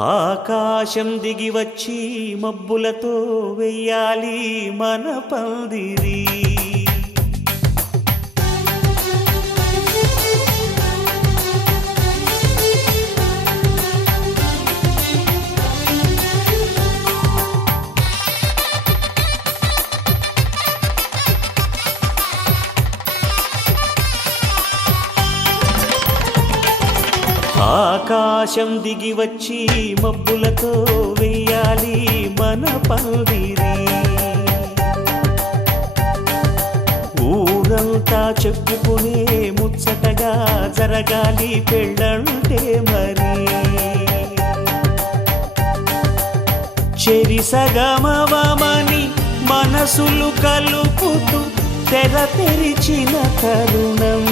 ఆకాశం దిగి వచ్చి మబ్బులతో వెయ్యాలి మన పందిరి. ఆకాశం దిగి వచ్చి మబ్బులతో వెయ్యాలి మన పందిరి. ఊరంతా చెప్పుకునే ముచ్చటగా జరగాలి పెళ్ళంటే మరి. చెరిసగమవమని మనసులు కలుపుతూ తెర తెరిచిన తరుణం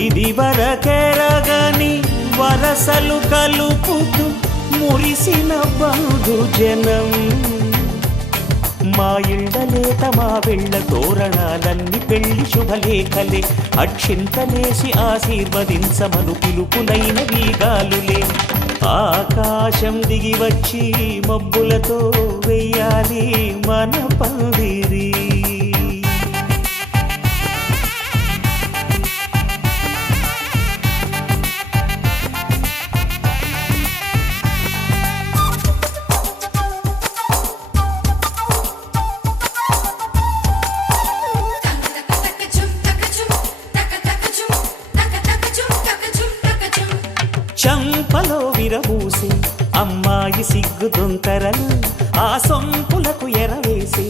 ఇది వరకెరగని వరసలు కలుపుతూ మురిసిన బంధుజనం. మా ఇళ్ళలేత మా వెళ్ళ తోరణాలన్నీ పెళ్లి శుభలేఖలే. అక్షింతలేసి ఆశీర్వదించమను పిలుపులైన వీగాలులే. ఆకాశం దిగి వచ్చి మబ్బులతో వెయ్యాలి మన పందిరి. చంపలో విరబూసి అమ్మాయి సిగ్గు దొంతరలు, ఆ సొంపులకు ఎరవేసి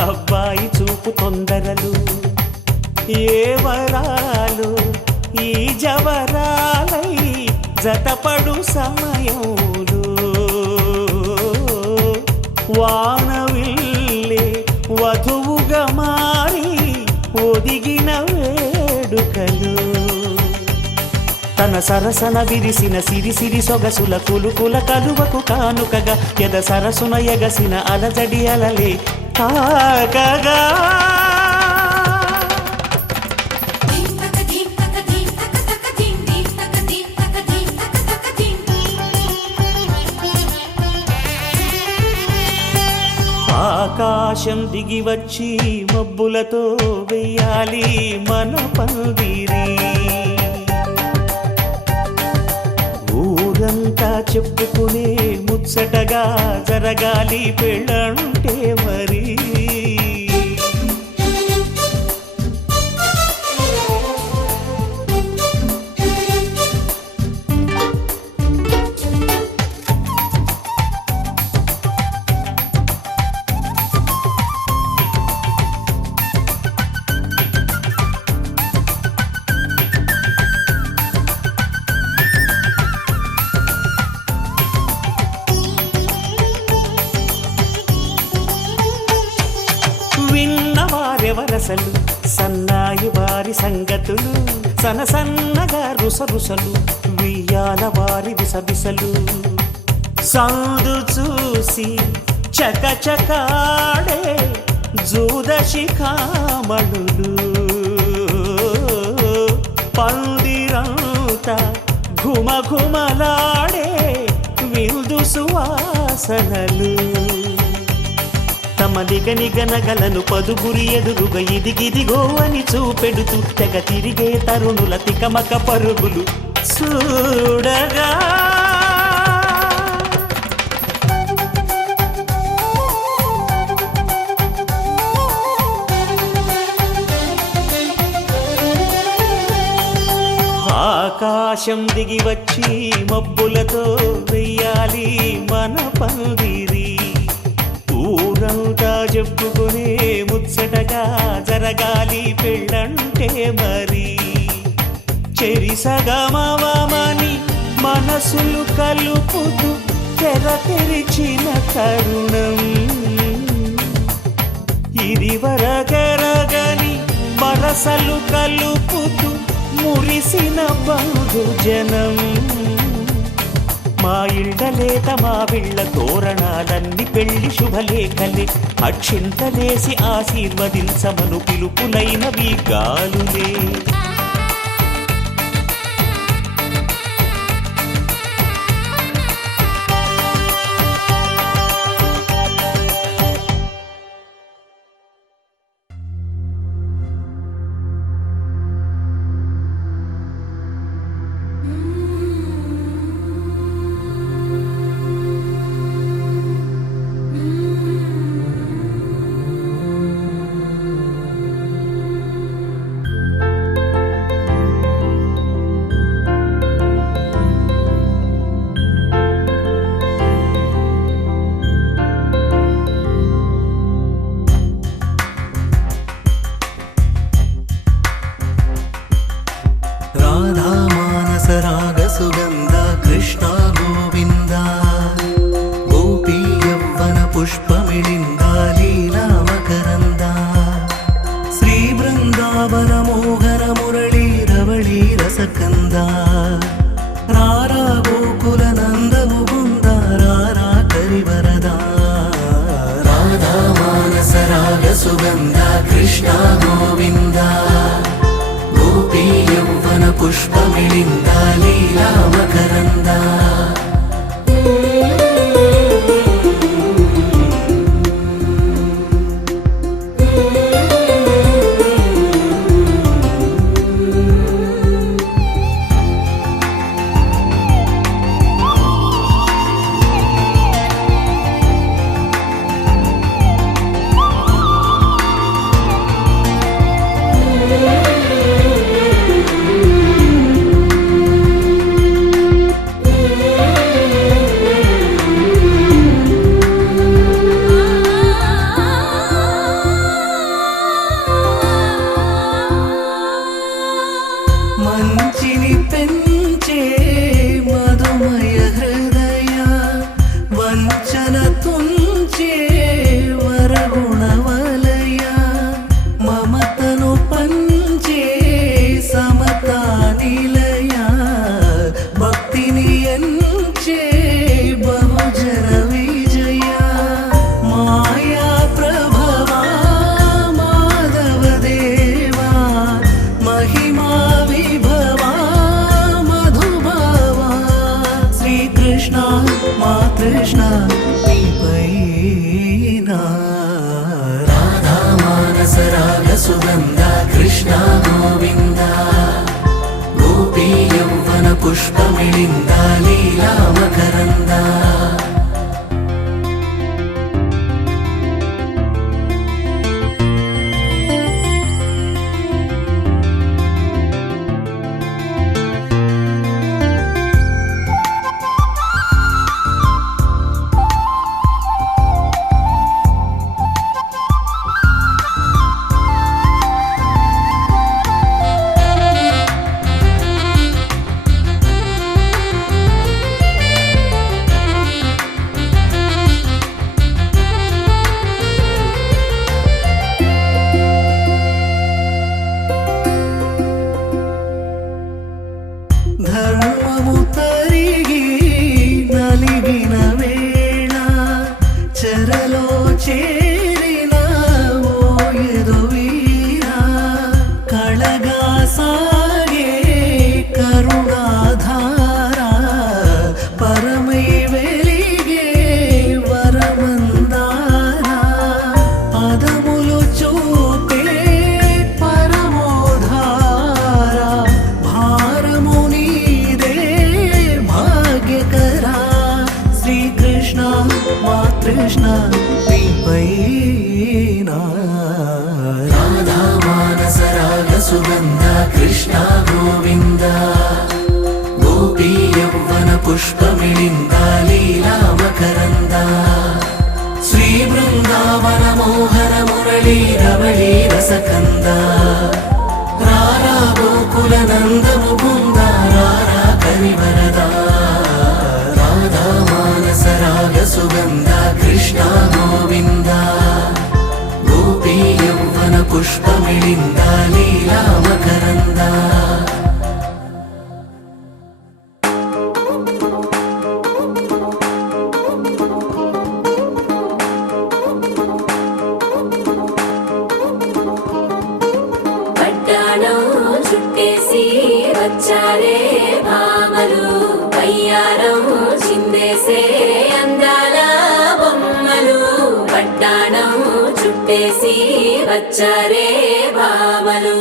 అబ్బాయి చూపు తొందరలు. ఏ వరాలు ఈ జవరాలై జతపడు సమయంలో వానవిల్లే వధువుగా మారి ఒదిగిన వేడుకలు. తన సరసన విరిసిన సిరిసిరి సొగసుల కులుకుల కలువకు కానుకగా ఎద సరసున ఎగసిన అలజడి అలలే తాకగా. ఆకాశం దిగి వచ్చి మబ్బులతో వెయ్యాలి మన పందిరి. ఊరంతా చెప్పుకునే ముచ్చటగా జరగాలి పెళ్ళంటే మరి. విన్నవారెవరసలు సన్నాయి వారి సంగతులు, సనసన్నగా రుసరుసలు వియ్యాల వారి విసవిసలు. సాధు చూసి చకచకాడే జూదశిఖామణులు, పందిరంతా ఘుమఘుమలాడే విందు సువాసనలు. తమ నిగనిగనగలను పదుగురి ఎదురుగా ఇదిగిదిగో అని చూపెడుతూ తెగ తిరిగే తరుణుల తికమక పరుగులు చూడగా. ఆకాశం దిగి వచ్చి మబ్బులతో వెయ్యాలి మన పందిరి. ఊరంతా చెప్పుకునే ముచ్చటగా జరగాలి పెళ్ళంటే మరి. చెరిసగమవమని మనసులు కలుపుతూ తెర తెరిచిన తరుణం ఇది వరకెరగని వరసలు కలుపుతూ మురిసిన బంధుజనం. మా ఇళ్ళలేత మా వీళ్ళ తోరణాలన్నీ పెళ్లి శుభలేఖలే. అక్షింతలేసి ఆశీర్వదించమను పిలుపులైనవి గాలులే. పుష్పమిళింద లీలా మకరంద మంచిని పెంచే మధుమయ హృదయ వంచన తుంచే వరగుణవలయ మమతను పంచే సమతా నిలయ భక్తిని ఎంచే బహుజన విజయ మాయా ప్రభవా మాధవ దేవా మహిమా విభవా మధుభవా శ్రీకృష్ణ మా కృష్ణ నీపైనా రాధా మానస రాగ సుగంధ కృష్ణ గోవింద గోపీ యౌవన పుష్పమిళింద లీలా మకరంద ధర్మము తరిగి నలిగిన వేళ చెరలో చేరిన ఓయదు వీర కళగా సాగే కరుణాధార పరమై వెలిగే వరమందార పదములు చూపే పరమోధార భారము నీదే భాగ్యకరా శ్రీకృష్ణ మా కృష్ణ నీపైనా రాధా మానస రాగ సుగంధ కృష్ణ గోవింద గోపీ యౌవన పుష్పమిళింద లీలా మకరంద శ్రీ బృందావన మోహన మురళీ రవళీ రసకంద రారా గోకుల నంద ముకుంద రారా కరివరద రాధా మానస రాగ సుగంధ కృష్ణ గోవింద గోపీ యౌవన పుష్పమిళింద లీలా మకరంద పట్టాణం చుట్టేసి వచ్చారే భామలు వయ్యారం చిందేసే అందాల బొమ్మలు పట్టాణం చుట్టేసి వచ్చారే భామలు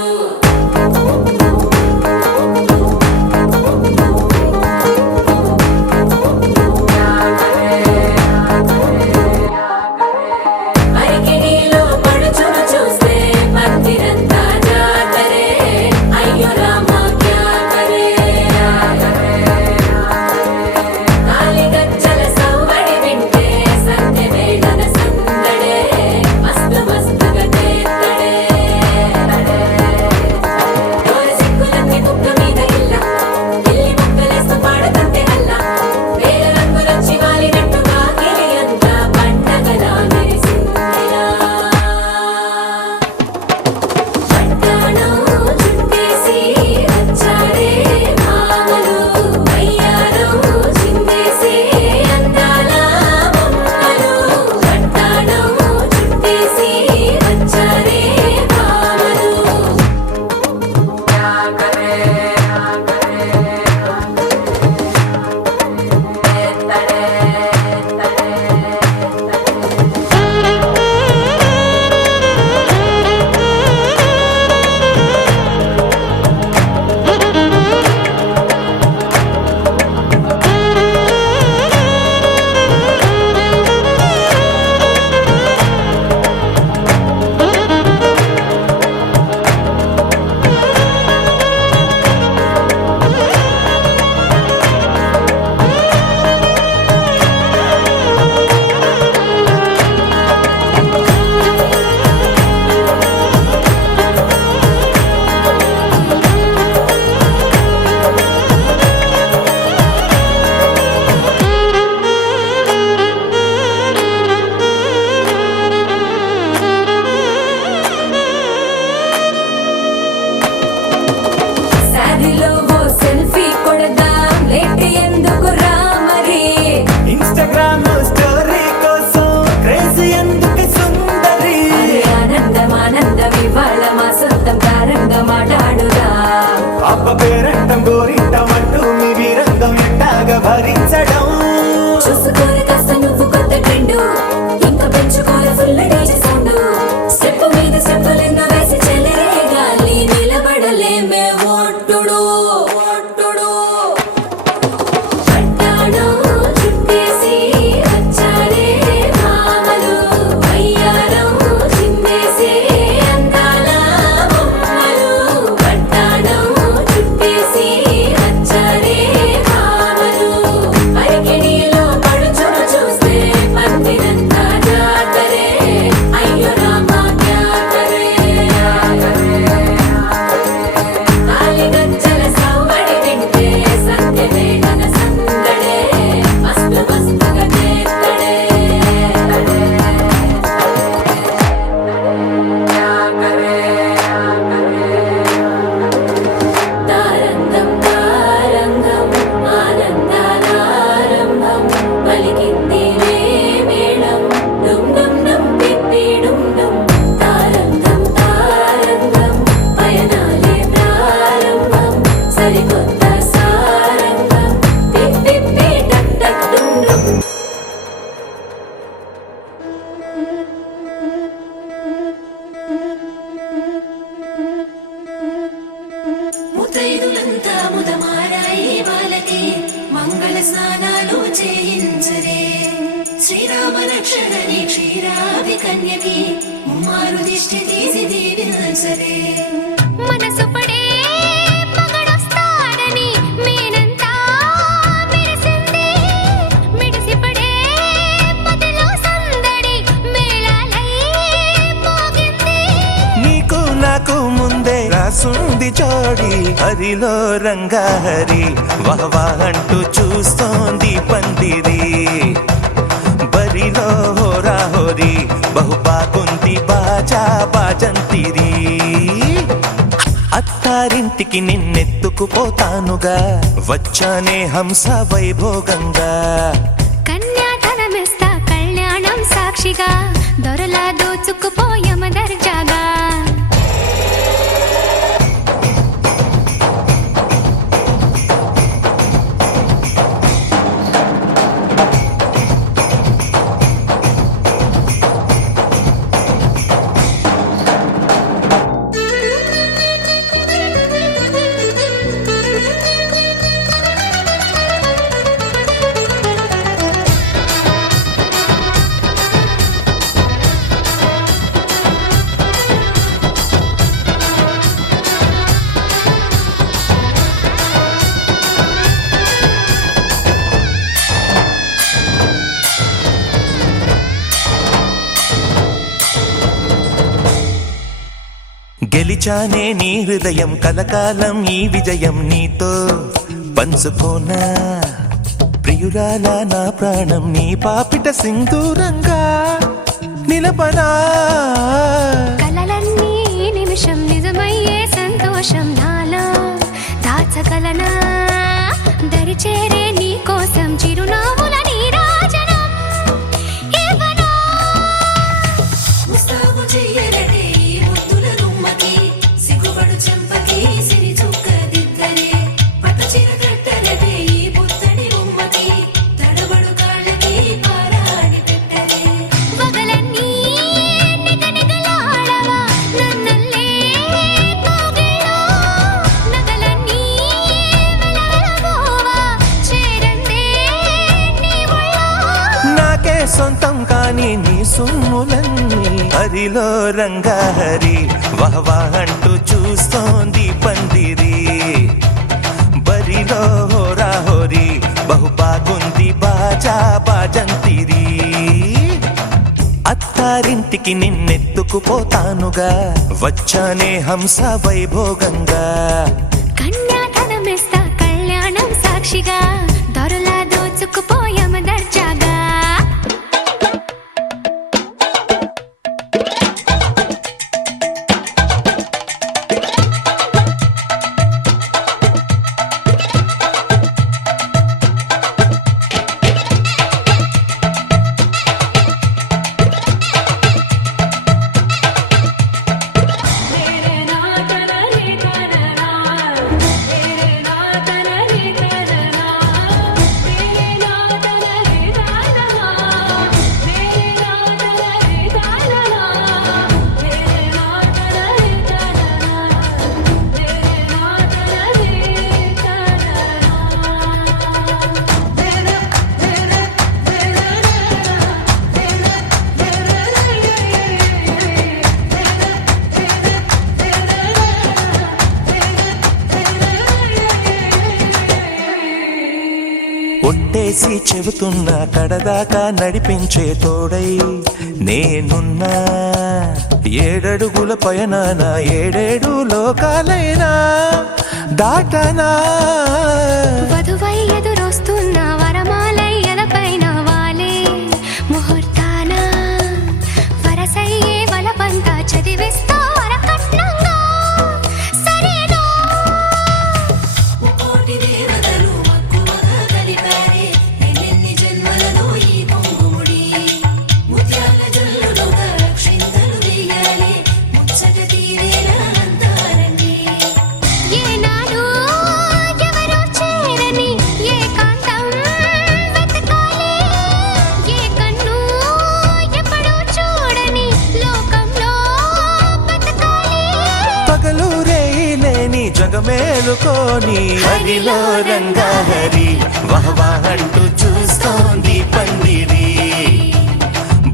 అరికిణీలో పడుచును చూస్తే పత్తిరంతా జాతరే అయ్యో రామ క్యా కరే కాలిగజ్జల సవ్వడి వింటే సంధ్య వేళన సందడే మస్తు మస్తుగా చేస్తడే భరించడం. చూసుకోరు కాస్త నువ్వు కొత్త ట్రెండ్, ఇంకా పెంచుకోరు ఫుల్ డీజే సౌండ్. స్టెప్ మీద స్టెప్పులెన్నో వేసి చెలరే గాలి నిలబడలేమే ఒట్టుడు ఒట్టుడు. పట్టాడు చుట్టేసి వచ్చారే భామలు, అయ్యారం చిందేసే అందాల బొమ్మలు. పట్టాడు చుట్టేసి వచ్చారే భామలు, అరికిణీలో పడుచును చూస్తే పత్తిరంతా జాతరే. అయ్యో రామా క్యా కరే. తాళిగజ్జల సవ్వడి వింటే సంధ్యవేళన సందడే, మస్తు మస్తుగా చేత్తడే. తారంగం తారంగం ఆనందాలారంభం, పలికింది రే మేళం డుమ్ డుమ్ డుమ్ పిప్పి డుమ్ డుమ్. తారంగం తారంగం పయనాలే ప్రారంభం, సరికొత్త సారంగం పిప్పి టక్ టక్ డుమ్ డుమ్. ముతైదులంతా ముదమారాయి వాళ్ళకి మంగళ స్నానాలు చేయించరే. శ్రీరామ రక్షణని క్షీరాది కన్యకి ముమ్మారు దిష్టి తీసి దీవించరే. మనసు పడే మగడొస్తాడని మేనంతా మెరిసింది, మిడిసిపడే పదిలో సందడి మేళాలై మోగింది. నీకు నాకు ముందే రాసుంది జోడి, హరిలో రంగా హరి వహవా అంటూ చూస్తోంది పందిరి. బరిలో హోరా హోరి బహు బాగుంది బాజా బాజంతిరి. అత్తారింటికి నిన్నెత్తుకుపోతానుగా, వచ్చానే హంస వైభోగంగా. కన్యాధనమిస్తా కళ్యాణం సాక్షిగా, దొరలా దోచుకుపోయమ దర్జాగా. గెలిచానే నీ హృదయం కలకాలం ఈ విజయం నీతో పంచుకోనా. ప్రియురాల నా ప్రాణం నీ పాపిట సింధూరంగా నిలపనా. కలలన్నీ నిమిషం నిజమయ్యే సంతోషం నాలో దాచగలనా. దరిచేరే నీ కోసం చిరునవ్వుల నీరాజనం ఇవ్వనా. ముస్తాబు చెయ్యరటే ఈ ముద్దుల గుమ్మకి, సిగ్గుపడు చెంపకి సిరి చుక్క దిద్దరే. పట్టు చీర కట్టరటే ఈ పుత్తడి బొమ్మకి, తడబడు కాళ్ళకి పారాడి పెట్టరే. పగలన్నీ నిగనిగలాడవా నన్నల్లే కోగిలో. నగలన్నీ వెలవెలబోవా చేరందే నీ ఒళ్ళో. నాకే సొంతం కాని నీ సొమ్ములన్నీ హరిలో రంగా హరి వహవా అంటూ చూస్తోంది పందిరి. బరిలో హోరా హోరి బహు బాగుంది బాజా బాజంతిరి. అత్తారింటికి నిన్నెత్తుకుపోతానుగా, వచ్చానే హంస వైభోగంగా. కన్యాధనమిస్తా కళ్యాణం సాక్షిగా, దొరలా దోచుకుపోయమ దర్జాగా. రే నా కనరే కనరా చేసి చెబుతున్నా కడదాకా నడిపించే తోడై నేనున్నా. 7 అడుగుల పైన నా 7 లోకాలైనా దాటనా. వధువై ఎదురొస్తున్న వరమాలయ్యలపైన వాలే ముహూర్తాన వరసయ్యే వలపంతా చదివిస్తా వరకట్నంగా సరేనా. ముకోటి దేవతలు మక్కువగా కలిపారే ఎన్నెన్ని జన్మలలో ఈ కొంగుముడి. ముత్యాల జల్లులుగా క్షింతలు వేయాలి ముచ్చట తీరేలా అంతారండి. ఏనాడు ఎవరో చేరని ఏకాంతం వెతకాలి. ఏ కన్ను ఎప్పుడూ చూడని లోకంలో బతకాలి. పగలు రేయిలేని జగమేలుకోని హరిలో రంగాహరి వహవా అంటూ చూస్తోంది పందిరి.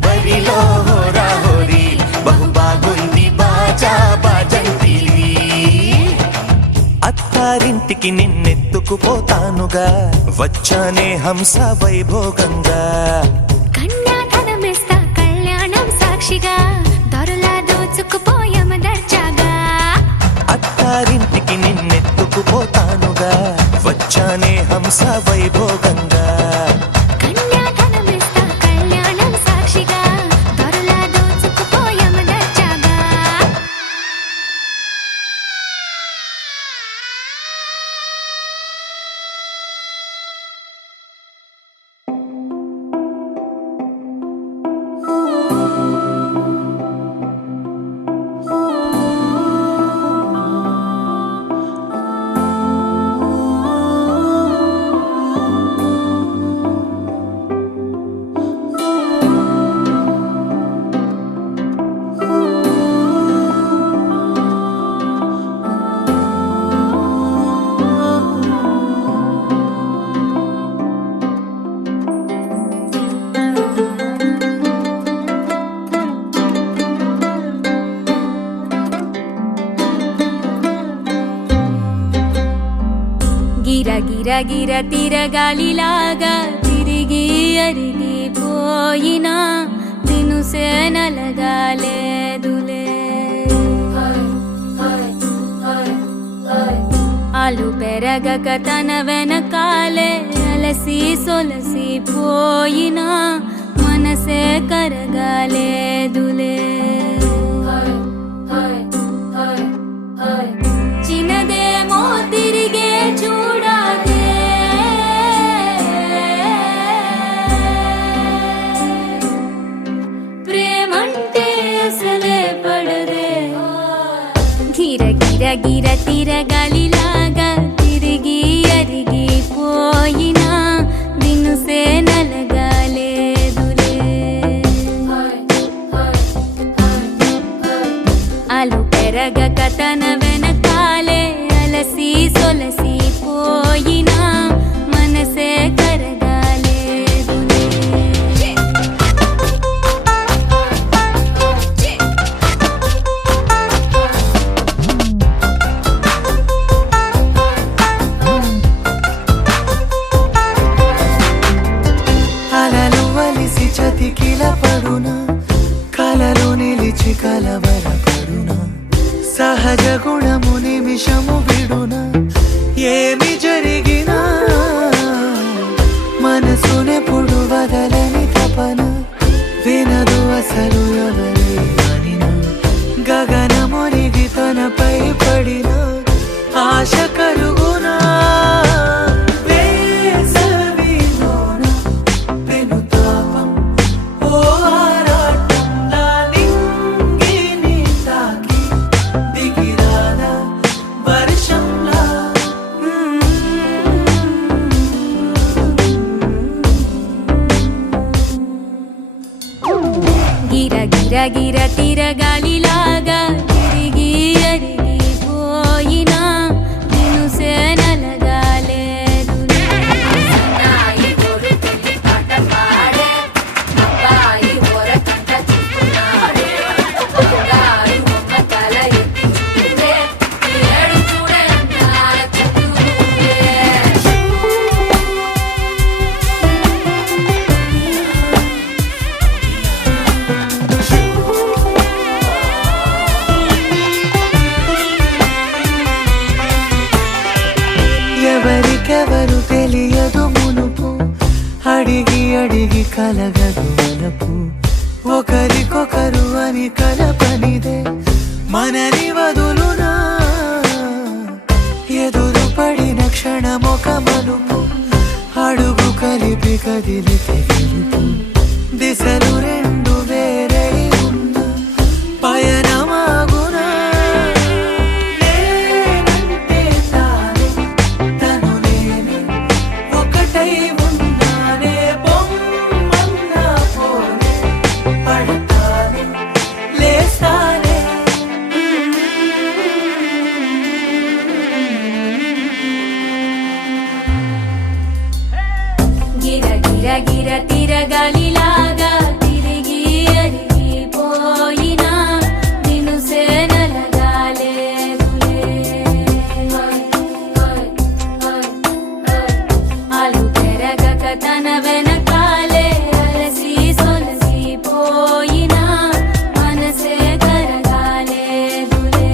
బరిలో హోరాహోరి బహు బాగుంది బాజా బాజంతిరి. అత్తారింటికి నిన్నెత్తుకుపోతానుగా వచ్చానే హంస వైభోగంగా. కన్యాధనమిస్తా కళ్యాణం సాక్షిగా దొరలా దోచుకుపోయామ దర్జాగా. అత్తారింటికి నిన్నెత్తుకుపోతానుగా వచ్చానే హంస వైభోగంగా. కన్యాధనమిస్తా కళ్యాణం సాక్షిగా దొరలా దోచుకుపోయామ దర్జాగా. గిర గిర గిర తిరగాలిలాగా తిరిగి అరిగిపోయినా దినుసే నలగాలేదులే. ఆలు పెరగక తన వెనకాలే అలసి సొలసి పోయినా మనసే కరగాలేదులే. చిన్నదేమో తిరిగే చూడాలే. ప్రేమంటే అసలే పడదే. గిర గిర గిర తిరగాలిలాగా తిరిగి అరిగిపోయినా దినుసే నలగాలేదులే. ఆలు పెరగక తన వెనకాలే అలసి సొలసి పోయినా మనసే కరగాలేదులే. అలలు వలిసి చతికిల పడునా కలలు నిలిచి కలవరపడునా సహజ గుణము నిమిషము విడునా ఏమి జరిగినా మనసునెప్పుడు వదలని తపన వినదు అసలు ఎవరి అనినా గగనమునిగి తనపై పడిన ఆశ కలుగునా. వేసవిలోన పెనుతాపం ఓ ఆరాటం నా నింగిని తాకి దిగిరాదా వర్షంలా. గిర గిర గిర తిరగాలిలాగా తిరిగి అరిగిపోయినా దినుసే నలగాలేదులే. కలగదు మనకు ఒకరికొకరు అని కలపనిదే మనని వదులునా ఎదురు పడిన క్షణమొక మలుపు అడుగు కలిపి కదిలితే గెలుపు దిశలు రెండు వేరే ఉన్న పయనమాగునా నేనంటే తానే తను నేనే ఒకటై ఉన్నానే బొమ్మన్నా పోనే పడతానే లేస్తానే గిర గిర గిర తిరగాలిలాగా తిరిగి అరిగిపోయినా నిన్ను సేనలగాలేదులే అలు పెరగక తన వెనకాలే అలసి సొలసిపోయినా మనసే కరగాలేదులే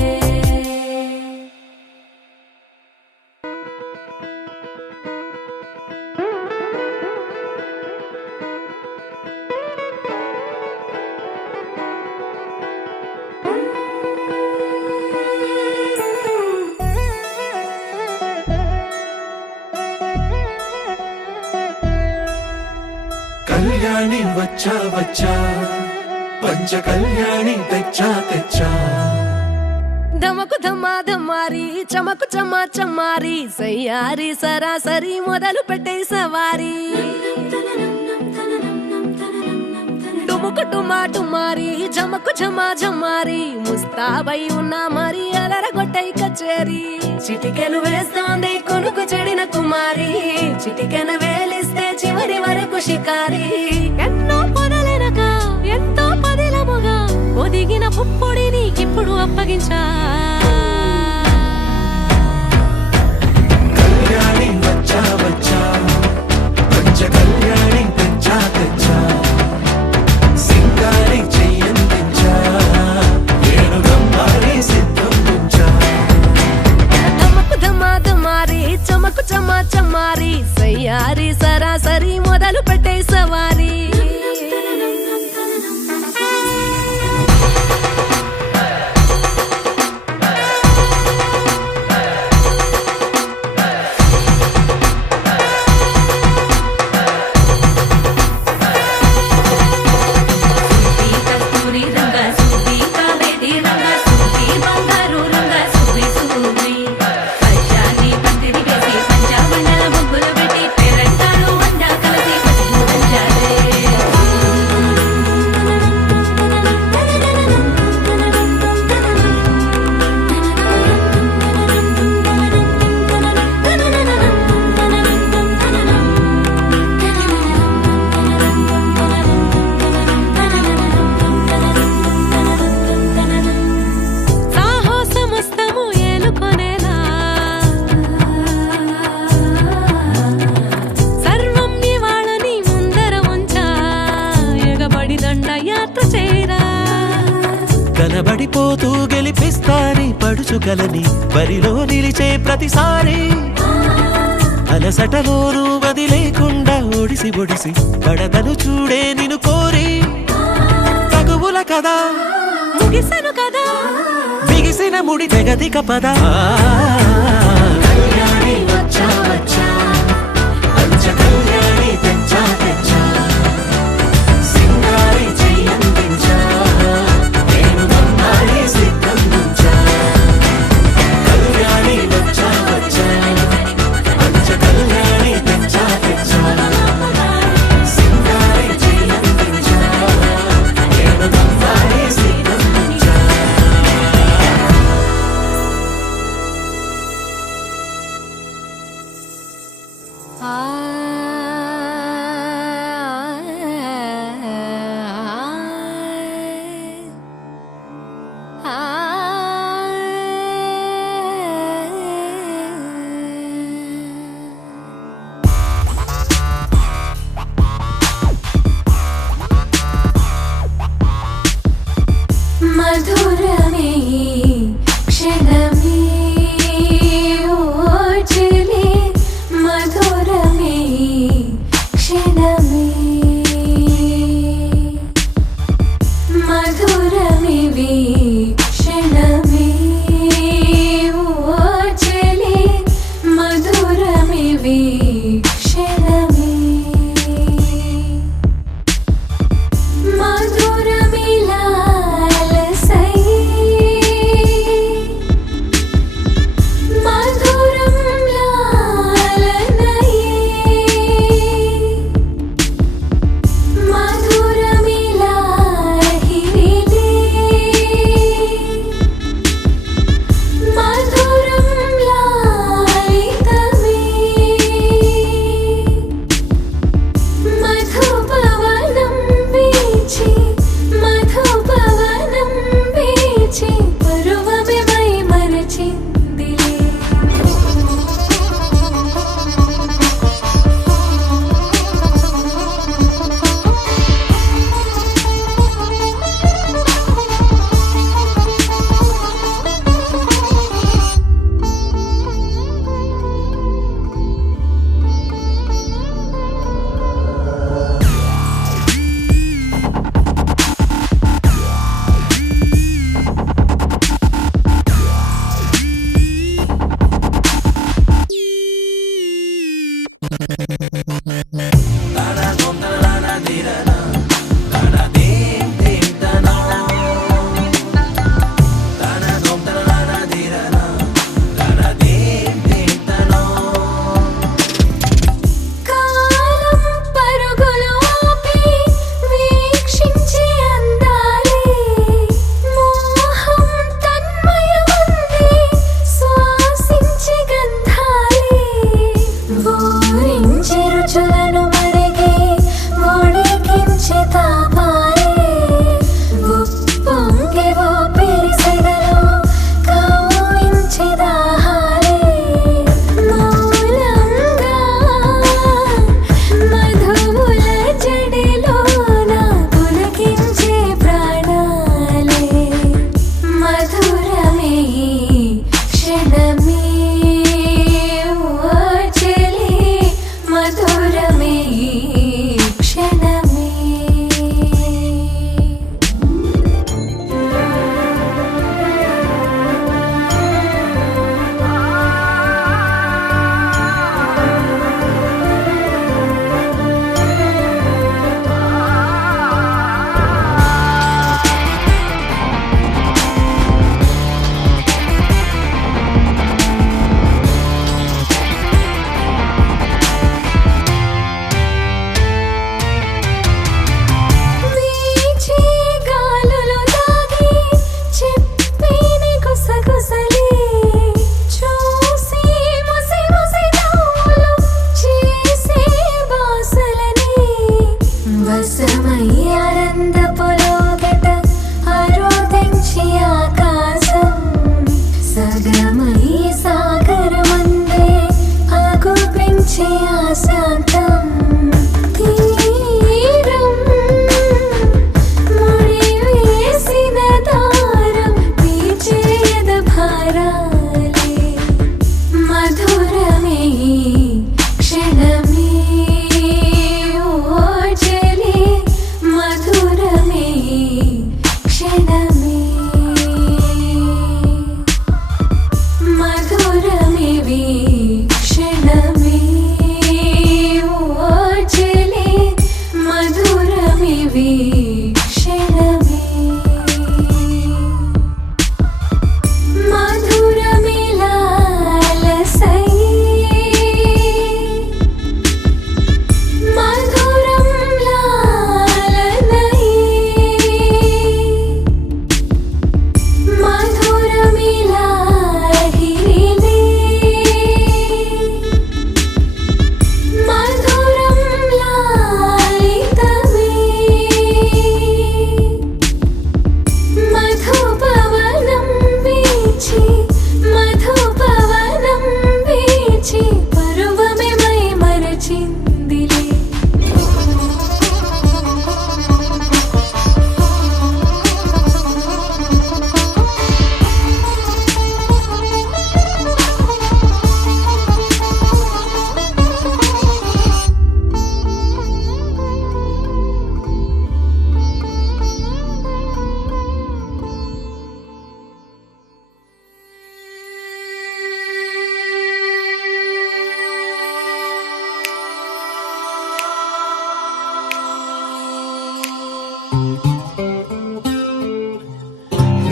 కళ్యాణి వచ్చా వచ్చా పంచ కళ్యాణి తెచ్చా తెచ్చా ధమకు ధమా ధమారి చమకు చమా చమారి సయ్యారి సరాసరి మొదలు పెట్టే సవారి డుముకు టుమా టుమారి ఝమకు ఝమా ఝమారి ముస్తాబై ఉన్నా మరి అలరగొట్టై కచేరి చిటికెను వేస్తోంది కొనుకు చెడిన కుమారి చిటికెను వేలిస్తే చివరి వరకు షికారి ఎన్నో పొదలెనక ఎంతో పదిలముగా ఒదిగిన పుప్పొడి నీకిప్పుడు అప్పగించా కళ్యాణి వచ్చా వచ్చా పంచ కళ్యాణి తెచ్చా తెచ్చా సింగారి చెయ్యందించా ఏను గమ్మారి సిద్ధం ఉంచా ధమకు ధమా ధమారి చమకు చమా చమారి సయ్యారి సరాసరి మొదలు పెట్టే సవారి కస్తూరి రంగ సుబ్బి కావేరి రంగ సుబ్బి బంగారు రంగ సుబ్బి సుబ్బి పంచాని పందిరి వేసి పంచామండల ముగ్గులు పెట్టి పేరంటాలు వండ కలిసి పసుపు పంచాలే సాహసమస్తము ఏలుకొనేలా సర్వం ఇవాళని ముందర ఉంచా ఎగబడి దండ యాత్ర చేయరా కనబడిపోతూ గెలిపిస్తాని పడుచుకలని బరిలో నిలిచే ప్రతిసారి అలసటలోనూ వదిలేకుండా ఒడిసి ఒడిసి పడతను చూడే నిన్ను కోరి తగువుల కదా ముగిసెను కదా బిగిసిన ముడి తెగదిక పద కళ్యాణి వచ్చా వచ్చా పంచ కళ్యాణి తెచ్చా తెచ్చా సింగారి చెయ్యందించా నేను గమ్మారి సిద్ధం ఉంచా కళ్యాణి వచ్చా వచ్చా పంచ కళ్యాణి తెచ్చా తెచ్చా సింగారి చెయ్యందించా నేను గమ్మారి సిద్ధం ఉంచా ఆ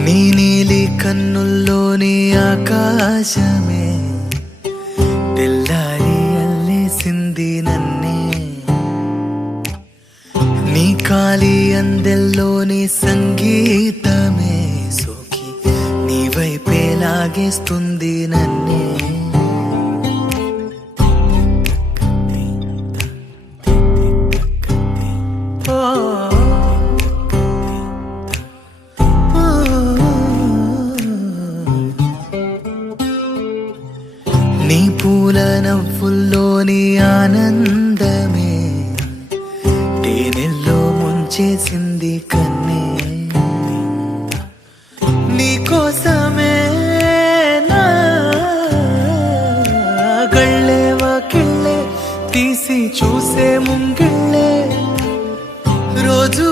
నీ నీలి కన్నుల్లోని ఆకాశమే తెల్లారి అల్లేసింది నన్నే, నీ కాలి అందెల్లోని సంగీతమే సోకి నీ వైపే లాగేస్తుంది నన్నే. నీ పూల నవ్వుల్లోని ఆనందమే తేనెల్లో ముంచేసింది కన్నే, నీ కోసమే నా గళ్ళే వాకిళ్ళే తీసి చూసే ముంగిళ్ళే రోజు